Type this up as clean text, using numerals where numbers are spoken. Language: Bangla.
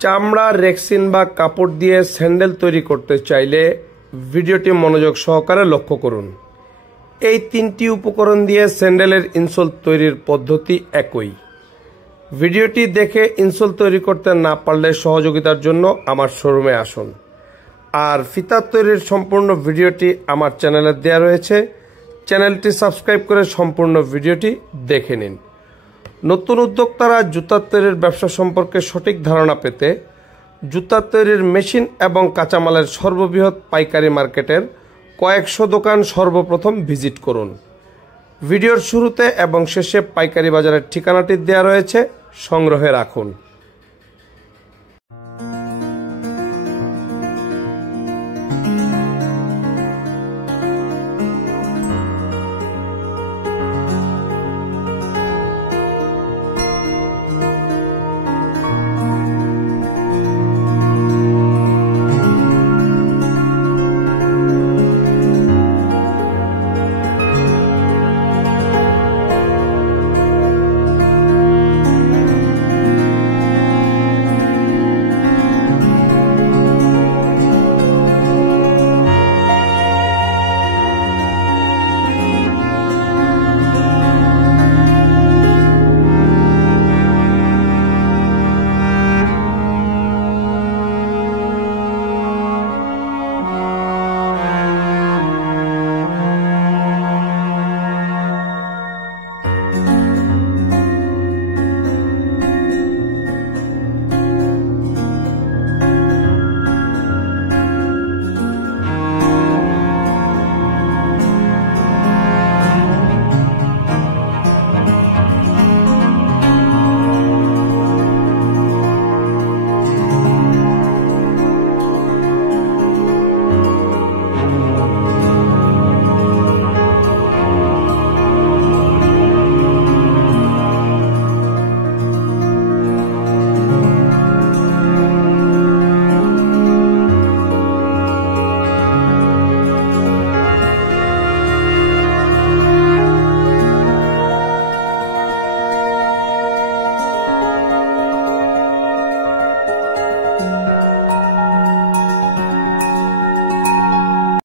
চামড়া, রেক্সিন বা কাপড় দিয়ে স্যান্ডেল তৈরি করতে চাইলে ভিডিওটি মনোযোগ সহকারে লক্ষ্য করুন। এই তিনটি উপকরণ দিয়ে স্যান্ডেলের ইনসোল তৈরির পদ্ধতি একই। ভিডিওটি দেখে ইনসোল তৈরি করতে না পারলে সহযোগিতার জন্য আমার শোরুমে আসুন। আর ফিতা তৈরির সম্পূর্ণ ভিডিওটি আমার চ্যানেলে দেওয়া রয়েছে, চ্যানেলটি সাবস্ক্রাইব করে সম্পূর্ণ ভিডিওটি দেখে নিন। নতুন উদ্যোক্তারা জুতা তৈরির ব্যবসা সম্পর্কে সঠিক ধারণা পেতে জুতা তৈরির মেশিন এবং কাঁচামালের সর্ববৃহৎ পাইকারি মার্কেটের কয়েকশো দোকান সর্বপ্রথম ভিজিট করুন। ভিডিওর শুরুতে এবং শেষে পাইকারি বাজারের ঠিকানাটি দেওয়া রয়েছে, সংগ্রহে রাখুন।